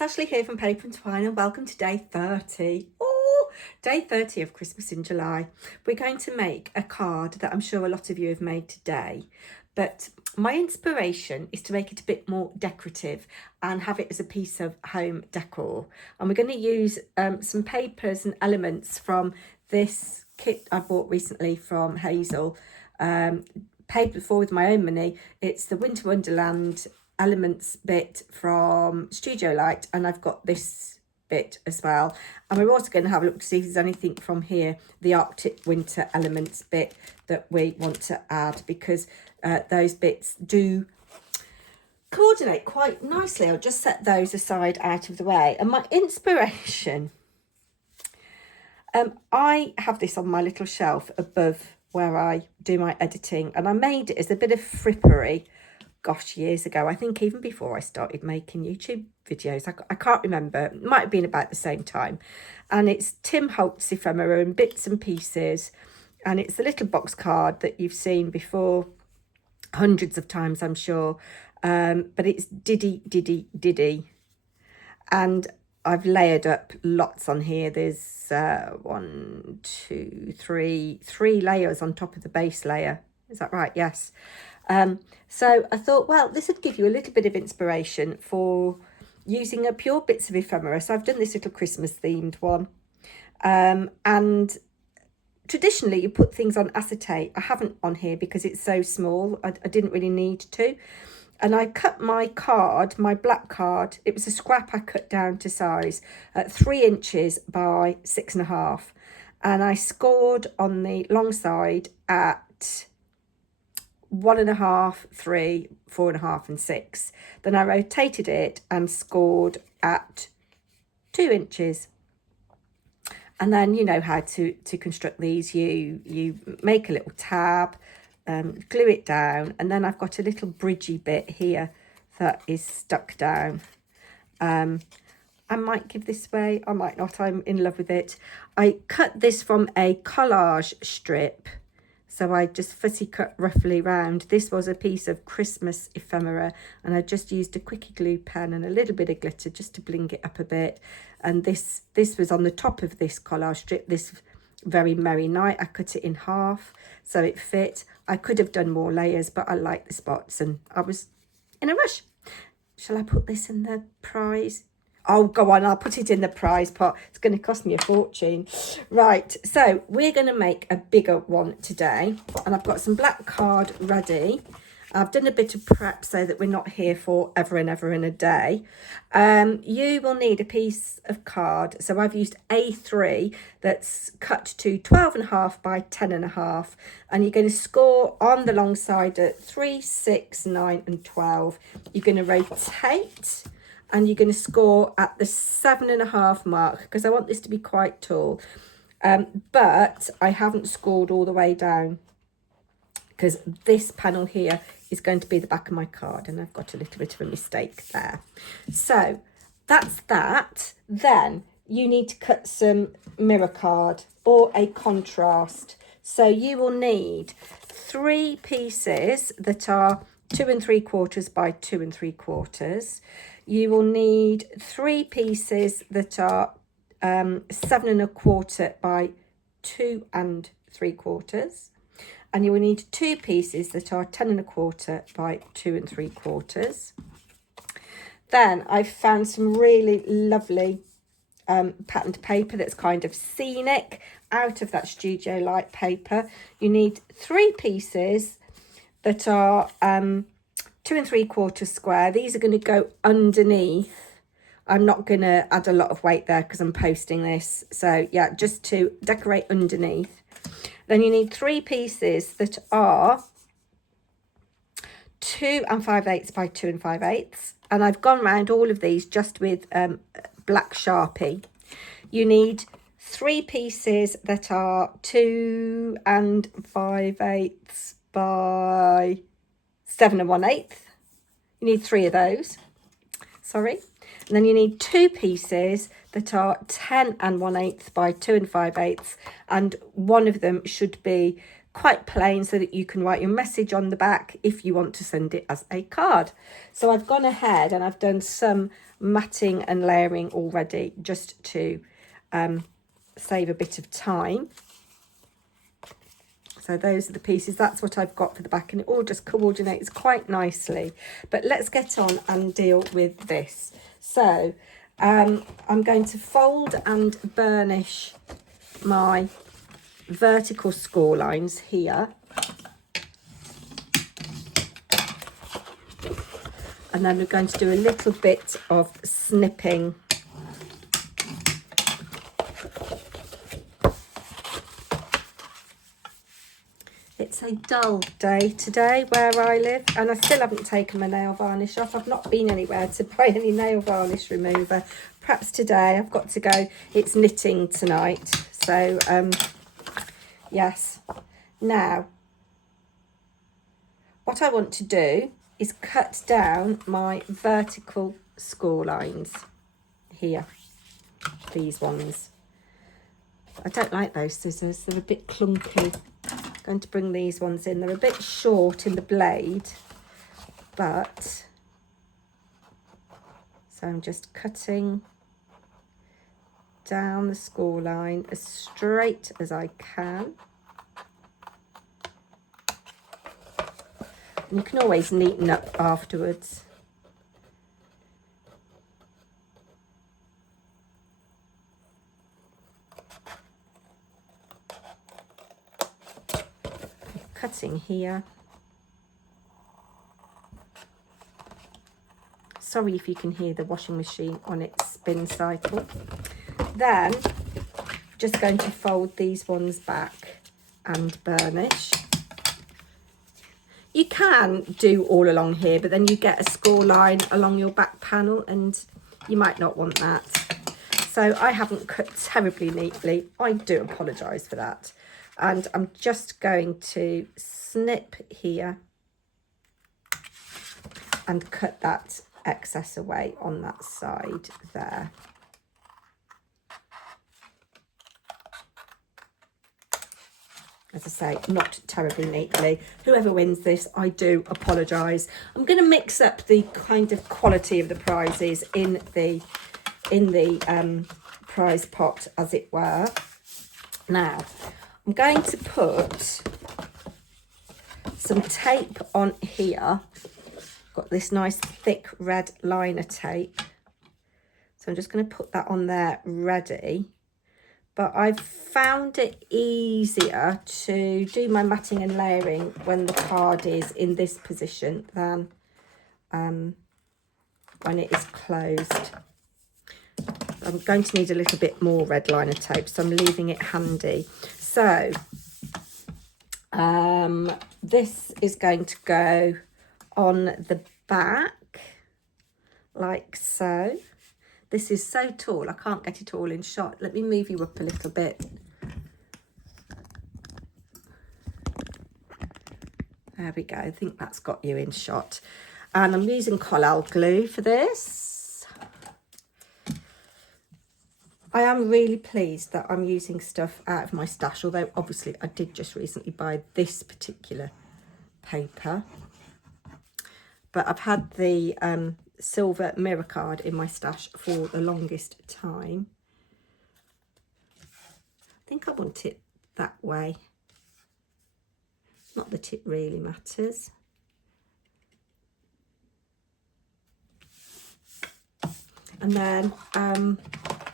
it's Ashley here from Paper and Twine, and welcome to day 30. Oh, day 30 of Christmas in July. We're going to make a card that I'm sure a lot of you have made today, but my inspiration is to make it a bit more decorative and have it as a piece of home decor. And we're going to use some papers and elements from this kit I bought recently from Hazel, paid for with my own money. It's the Winter Wonderland elements bit from Studio Light, and I've got this bit as well. And we're also going to have a look to see if there's anything from here, the Arctic Winter elements bit, that we want to add, because those bits do coordinate quite nicely. I'll just set those aside out of the way. And my inspiration, I have this on my little shelf above where I do my editing, and I made it as a bit of frippery, gosh, years ago. I think even before I started making YouTube videos. I can't remember. It might have been about the same time. And it's Tim Holtz ephemera and bits and pieces. And it's a little box card that you've seen before hundreds of times, I'm sure. But it's Diddy. And I've layered up lots on here. There's 3 layers on top of the base layer. Is that right? Yes. So I thought, well, this would give you a little bit of inspiration for using up your bits of ephemera. So I've done this little Christmas themed one. And traditionally you put things on acetate. I haven't on here because it's so small. I didn't really need to. And I cut my card, my black card. It was a scrap I cut down to size at 3 inches by 6.5. And I scored on the long side at 1.5, 3, 4.5 and 6. Then I rotated it and scored at 2 inches. And then you know how to construct these. You make a little tab, glue it down, and then I've got a little bridgey bit here that is stuck down. I might give this away, I might not. I'm in love with it. I cut this from a collage strip. So I just fussy cut roughly round. This was a piece of Christmas ephemera, and I just used a quickie glue pen and a little bit of glitter just to bling it up a bit. And this was on the top of this collage strip, this Very Merry Night. I cut it in half so it fit. I could have done more layers, but I like the spots and I was in a rush. Shall I put this in the prize? Oh, go on, I'll put it in the prize pot. It's going to cost me a fortune. Right, so we're going to make a bigger one today. And I've got some black card ready. I've done a bit of prep so that we're not here for ever and ever and a day. You will need a piece of card. So I've used A3 that's cut to 12.5 by 10.5. And you're going to score on the long side at 3, 6, 9 and 12. You're going to rotate. And you're going to score at the 7.5 mark, because I want this to be quite tall. But I haven't scored all the way down, because this panel here is going to be the back of my card, and I've got a little bit of a mistake there. So that's that. Then you need to cut some mirror card or a contrast. So you will need 3 pieces that are 2 3/4 by 2 3/4. You will need 3 pieces that are 7 1/4 by 2 3/4. And you will need 2 pieces that are 10 1/4 by 2 3/4. Then I've found some really lovely patterned paper that's kind of scenic out of that Studio Light paper. You need 3 pieces that are 2 3/4 square. These are going to go underneath. I'm not going to add a lot of weight there because I'm posting this. So yeah, just to decorate underneath. Then you need 3 pieces that are 2 5/8 by 2 5/8. And I've gone around all of these just with black Sharpie. You need 3 pieces that are 2 5/8 by 7 1/8. You need 3 of those. Sorry. And then you need 2 pieces that are 10 1/8 by 2 5/8. And one of them should be quite plain, so that you can write your message on the back if you want to send it as a card. So I've gone ahead and I've done some matting and layering already, just to save a bit of time. So those are the pieces. That's what I've got for the back, and it all just coordinates quite nicely. But let's get on and deal with this. So I'm going to fold and burnish my vertical score lines here. And then we're going to do a little bit of snipping. It's a dull day today where I live, and I still haven't taken my nail varnish off. I've not been anywhere to buy any nail varnish remover. Perhaps today I've got to go. It's knitting tonight. So, yes. Now, what I want to do is cut down my vertical score lines here. These ones. I don't like those scissors. They're a bit clunky. I'm going to bring these ones in. They're a bit short in the blade, but so I'm just cutting down the score line as straight as I can. And you can always neaten up afterwards. Cutting here. Sorry if you can hear the washing machine on its spin cycle. Then just going to fold these ones back and burnish. You can do all along here, but then you get a score line along your back panel and you might not want that. So I haven't cut terribly neatly. I do apologise for that. And I'm just going to snip here and cut that excess away on that side there. As I say, not terribly neatly. Whoever wins this, I do apologise. I'm going to mix up the kind of quality of the prizes in the prize pot, as it were. Now, I'm going to put some tape on here. Got this nice thick red liner tape. So I'm just going to put that on there ready. But I've found it easier to do my matting and layering when the card is in this position than when it is closed. I'm going to need a little bit more red liner tape, so I'm leaving it handy. So this is going to go on the back like so. This is so tall, I can't get it all in shot. Let me move you up a little bit. There we go, I think that's got you in shot. And I'm using collal glue for this. I am really pleased that I'm using stuff out of my stash, although obviously I did just recently buy this particular paper. But I've had the silver mirror card in my stash for the longest time. I think I want it that way. Not that it really matters. And then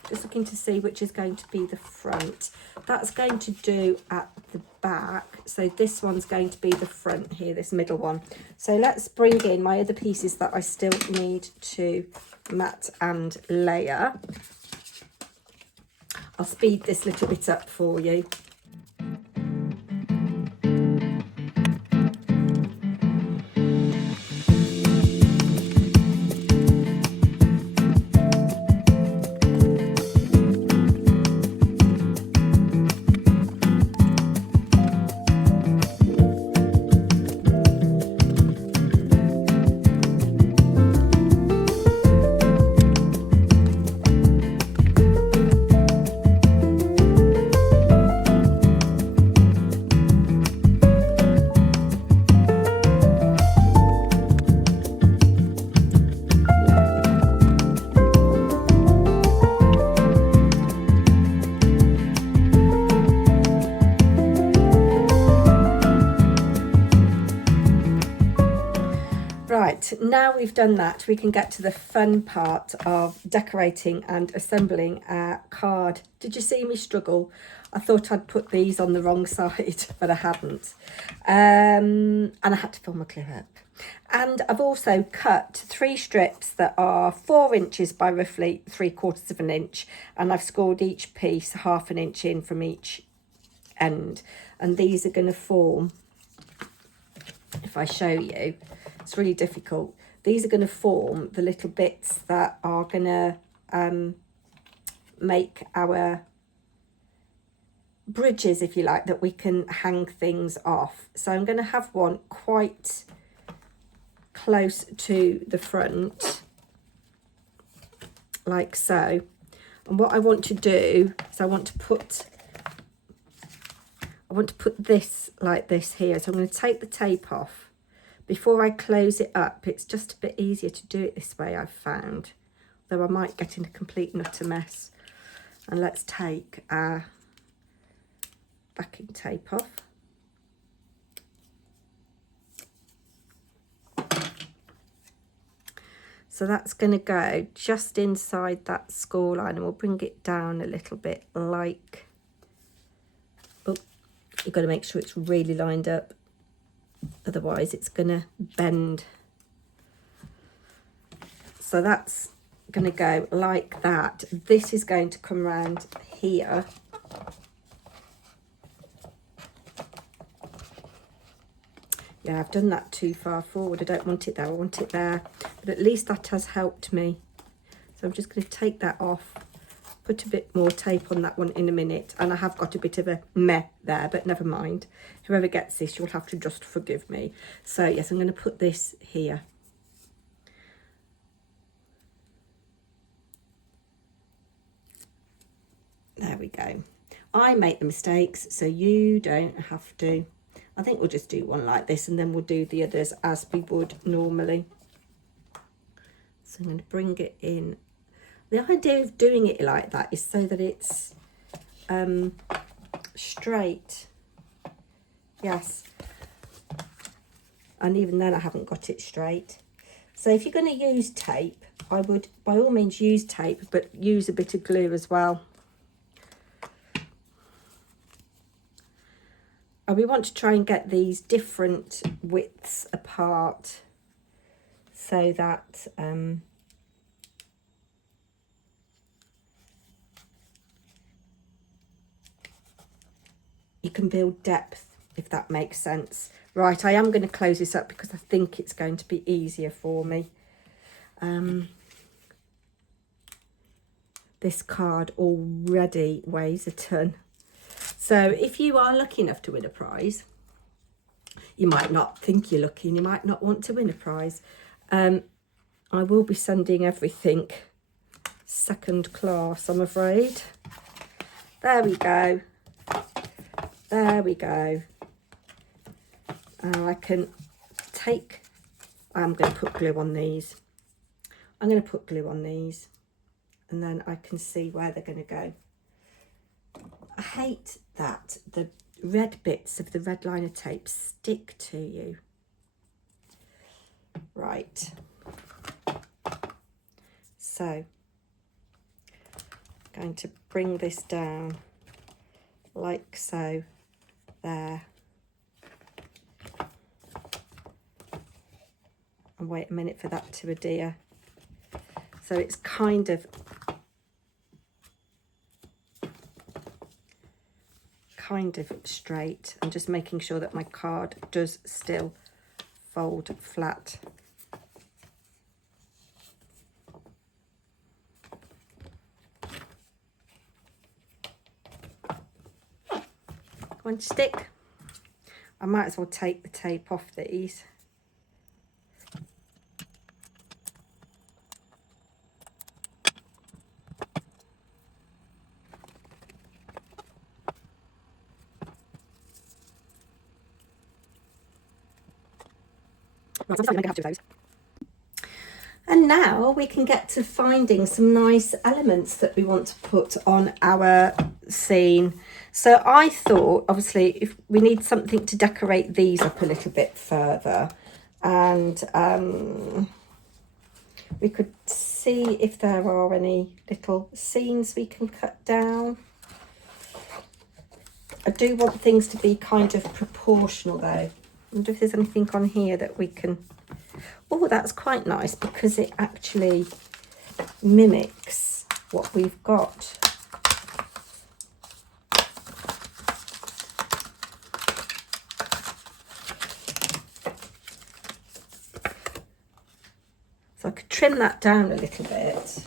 just looking to see which is going to be the front. That's going to do at the back. So this one's going to be the front here, this middle one. So let's bring in my other pieces that I still need to mat and layer. I'll speed this little bit up for you. now we've done that, we can get to the fun part of decorating and assembling our card. Did you see me struggle? I thought I'd put these on the wrong side, but I hadn't. And I had to pull my glue up. And I've also cut 3 strips that are 4 inches by roughly 3/4 of an inch. And I've scored each piece 1/2 an inch in from each end. And these are going to form, if I show you, it's really difficult. These are going to form the little bits that are going to make our bridges, if you like, that we can hang things off. So I'm going to have one quite close to the front, like so. And what I want to do is I want to put this like this here. So I'm going to take the tape off before I close it up. It's just a bit easier to do it this way, I've found, though I might get in a complete and utter mess. And let's take our backing tape off. So that's going to go just inside that score line, and we'll bring it down a little bit like, oh, you've got to make sure it's really lined up, otherwise it's going to bend. So that's going to go like that. This is going to come round here. Yeah, I've done that too far forward. I don't want it there, I want it there. But at least that has helped me. So I'm just going to take that off, put a bit more tape on that one in a minute. And I have got a bit of a meh there, but never mind. Whoever gets this, you'll have to just forgive me. So yes, I'm going to put this here. There we go. I make the mistakes, so you don't have to. I think we'll just do one like this, and then we'll do the others as we would normally. So I'm going to bring it in. The idea of doing it like that is so that it's straight. Yes. And even then I haven't got it straight. So if you're going to use tape, I would by all means use tape, but use a bit of glue as well. And we want to try and get these different widths apart so that you can build depth, if that makes sense. Right, I am going to close this up because I think it's going to be easier for me. This card already weighs a ton. So if you are lucky enough to win a prize, you might not think you're lucky and you might not want to win a prize. I will be sending everything second class, I'm afraid. There we go. There we go. And I can take, I'm going to put glue on these. I'm going to put glue on these and then I can see where they're going to go. I hate that the red bits of the red liner tape stick to you. Right. So, I'm going to bring this down like so, there. And wait a minute for that to adhere. So it's kind of straight. I'm just making sure that my card does still fold flat. One stick. I might as well take the tape off these. Right, so I'm going to have 2 of those. And now we can get to finding some nice elements that we want to put on our scene. So I thought, obviously, if we need something to decorate these up a little bit further, and we could see if there are any little seams we can cut down. I do want things to be kind of proportional though. I wonder if there's anything on here that we can... Oh, that's quite nice because it actually mimics what we've got. So I could trim that down a little bit.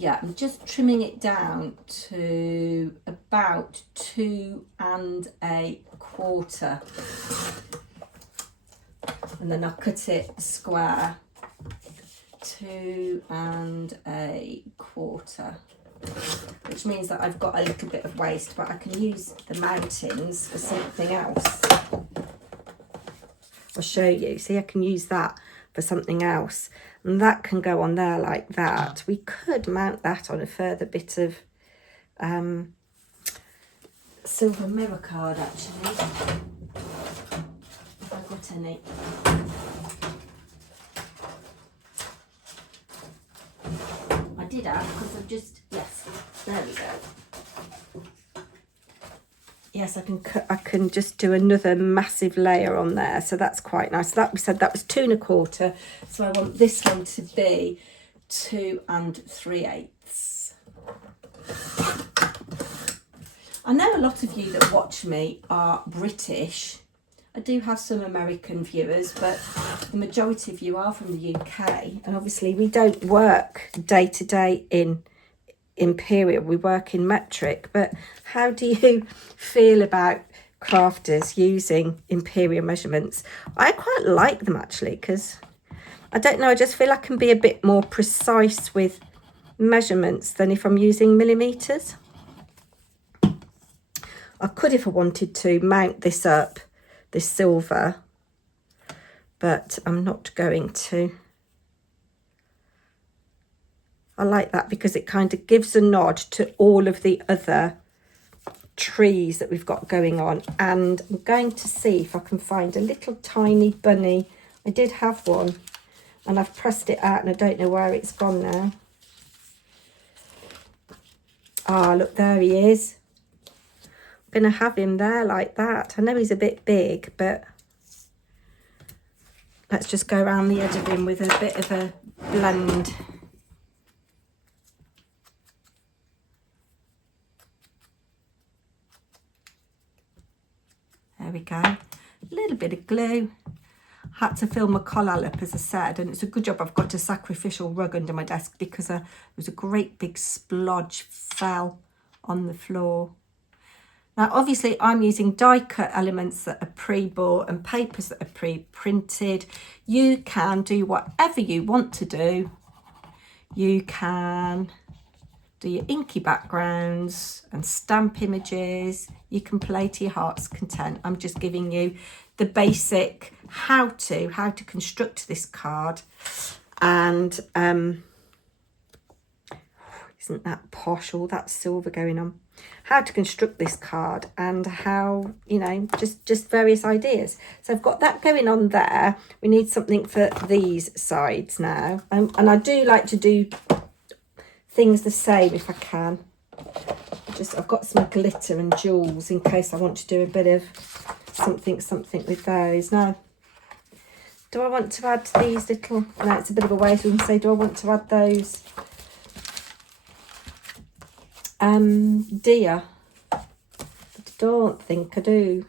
Yeah, I'm just trimming it down to about 2 1/4. And then I'll cut it square, 2 1/4. Which means that I've got a little bit of waste, but I can use the mountains for something else. I'll show you. See, I can use that for something else. And that can go on there like that. We could mount that on a further bit of silver mirror card, actually. If I've got any. I did have, because I've just, yes, there we go. Yes, I can just do another massive layer on there, so that's quite nice. So that we said that was 2 1/4, so I want this one to be 2 3/8. I know a lot of you that watch me are British. I do have some American viewers, but the majority of you are from the UK, and obviously we don't work day to day in imperial, we work in metric. But how do you feel about crafters using imperial measurements? I quite like them actually, because I don't know, I just feel I can be a bit more precise with measurements than if I'm using millimeters. I could, if I wanted to, mount this up, this silver, but I'm not going to. I like that because it kind of gives a nod to all of the other trees that we've got going on. And I'm going to see if I can find a little tiny bunny. I did have one and I've pressed it out and I don't know where it's gone now. Ah, look, there he is. I'm going to have him there like that. I know he's a bit big, but let's just go around the edge of him with a bit of a blend. There we go. A little bit of glue. Had to fill my collar up, as I said, and it's a good job I've got a sacrificial rug under my desk, because there was a great big splodge fell on the floor. Now, obviously, I'm using die cut elements that are pre-bought and papers that are pre-printed. You can do whatever you want to do. You can do your inky backgrounds and stamp images. You can play to your heart's content. I'm just giving you the basic how to construct this card. And isn't that posh, all that silver going on? How to construct this card and how, you know, just various ideas. So I've got that going on there. We need something for these sides now. And I do like to do things the same if I can. I've got some glitter and jewels in case I want to do a bit of something with those. Now, do I want to add these little, no, it's a bit of a waste. We can say, do I want to add those deer? I don't think I do.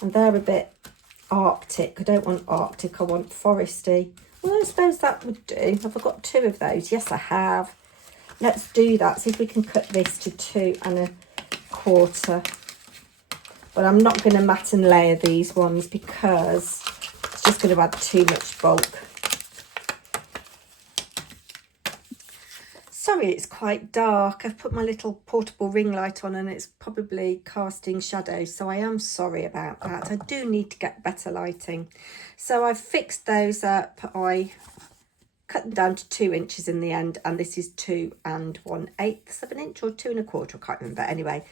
And they're a bit Arctic. I don't want Arctic, I want foresty. Well, I suppose that would do. Have I got 2 of those? Yes, I have. Let's do that. See if we can cut this to 2 1/4. But I'm not going to mat and layer these ones because it's just going to add too much bulk. Sorry, it's quite dark. I've put my little portable ring light on and it's probably casting shadows, so I am sorry about that. I do need to get better lighting. So I've fixed those up. I cut them down to 2 inches in the end, and this is 2 1/8 of an inch or 2 1/4, I can't remember. Anyway,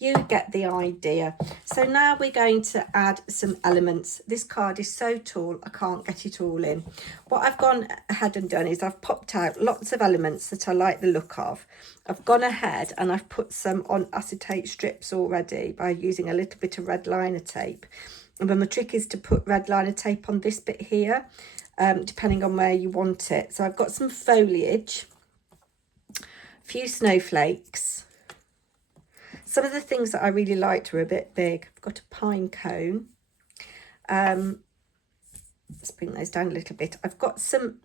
You get the idea. So now we're going to add some elements. This card is so tall, I can't get it all in. What I've gone ahead and done is I've popped out lots of elements that I like the look of. I've gone ahead and I've put some on acetate strips already by using a little bit of red liner tape. And then the trick is to put red liner tape on this bit here, depending on where you want it. So I've got some foliage, a few snowflakes. Some of the things that I really liked were a bit big. I've got a pine cone. Let's bring those down a little bit. I've got some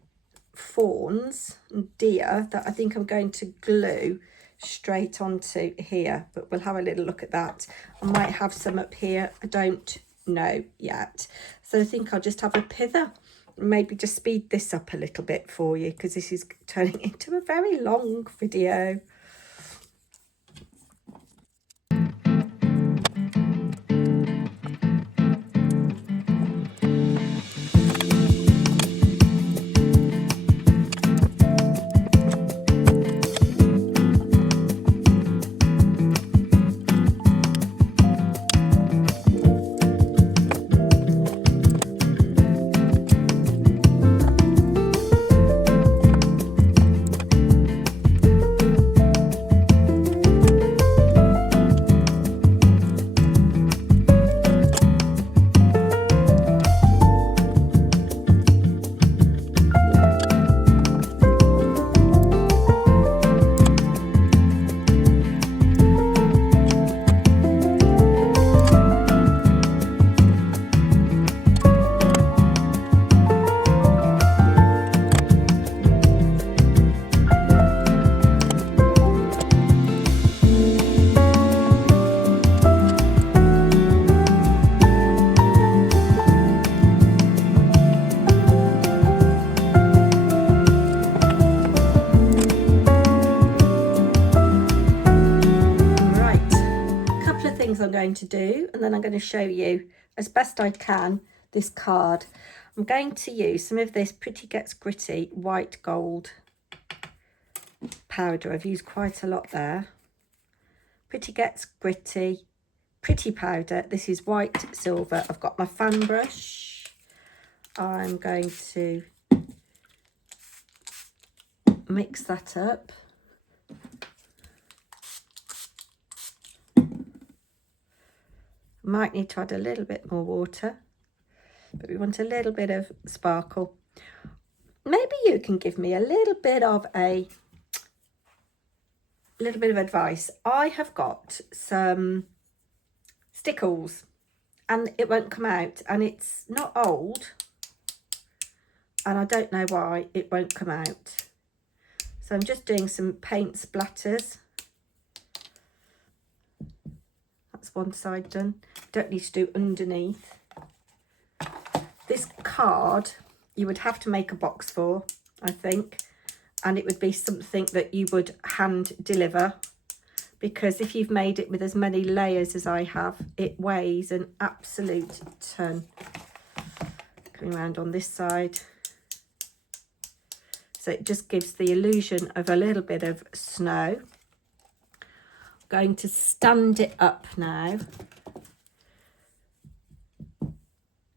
fawns and deer that I think I'm going to glue straight onto here, but we'll have a little look at that. I might have some up here. I don't know yet. So I think I'll just have a pither. Maybe just speed this up a little bit for you because this is turning into a very long video. I'm going to do, and then I'm going to show you as best I can this card. I'm going to use some of this Pretty Gets Gritty white gold powder. I've used quite a lot there. Pretty Gets Gritty pretty powder. This is white silver. I've got my fan brush. I'm going to mix that up. Might need to add a little bit more water, but we want a little bit of sparkle. Maybe you can give me a little bit of advice. I have got some stickles and it won't come out, and it's not old and I don't know why it won't come out. So I'm just doing some paint splatters. That's one side done. Don't need to do underneath. This card you would have to make a box for, I think, and it would be something that you would hand deliver, because if you've made it with as many layers as I have, it weighs an absolute ton. Coming around on this side. So it just gives the illusion of a little bit of snow. I'm going to stand it up now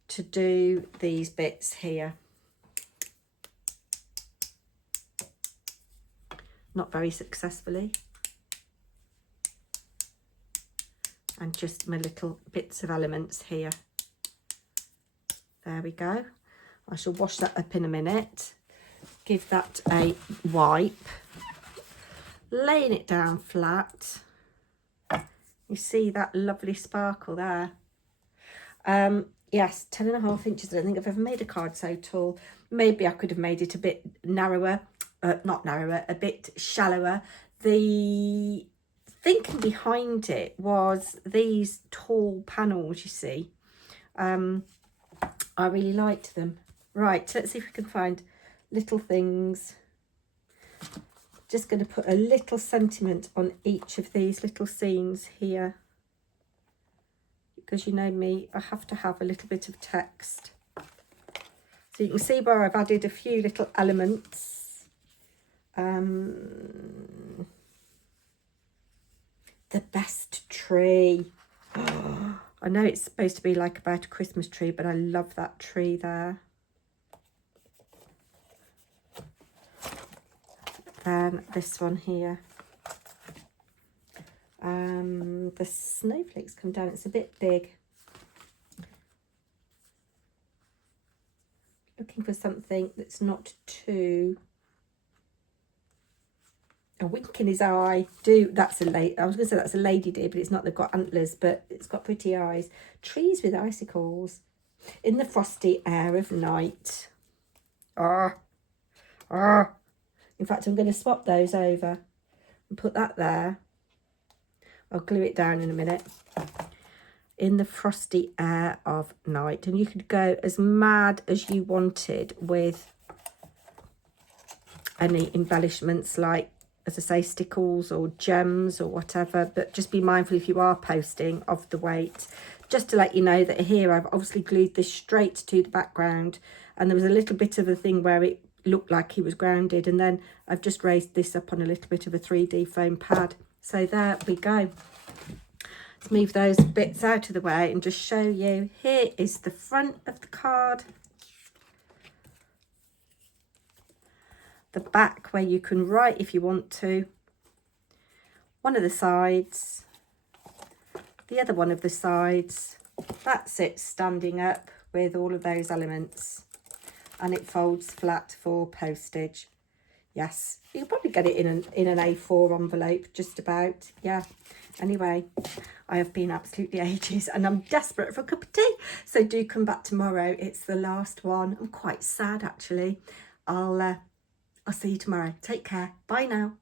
to do these bits here. Not very successfully. And just my little bits of elements here. There we go. I shall wash that up in a minute. Give that a wipe. Laying it down flat. You see that lovely sparkle there. Yes, 10.5 inches. I don't think I've ever made a card so tall. Maybe I could have made it a bit narrower. Not narrower, a bit shallower. The thinking behind it was these tall panels, you see. I really liked them. Right, let's see if we can find little things. Just going to put a little sentiment on each of these little scenes here. Because you know me, I have to have a little bit of text. So you can see where I've added a few little elements. There the best tree. I know it's supposed to be like about a Christmas tree, but I love that tree there. Then this one here. The snowflakes come down. It's a bit big. Looking for something that's not too... A wink in his eye. That's a lady. I was going to say that's a lady deer, but it's not. They've got antlers, but it's got pretty eyes. Trees with icicles in the frosty air of night. In fact, I'm going to swap those over and put that there. I'll glue it down in a minute. In the frosty air of night, and you could go as mad as you wanted with any embellishments, like, as I say, stickles or gems or whatever, but just be mindful if you are posting of the weight. Just to let you know that here I've obviously glued this straight to the background, and there was a little bit of a thing where it looked like he was grounded, and then I've just raised this up on a little bit of a 3D foam pad. So there we go. Let's move those bits out of the way and just show you. Here is the front of the card. The back where you can write if you want to. One of the sides. The other one of the sides. That's it, standing up with all of those elements. And it folds flat for postage. Yes, you can probably get it in an A4 envelope, just about. Yeah. Anyway, I have been absolutely ages and I'm desperate for a cup of tea. So do come back tomorrow. It's the last one. I'm quite sad, actually. I'll see you tomorrow. Take care. Bye now.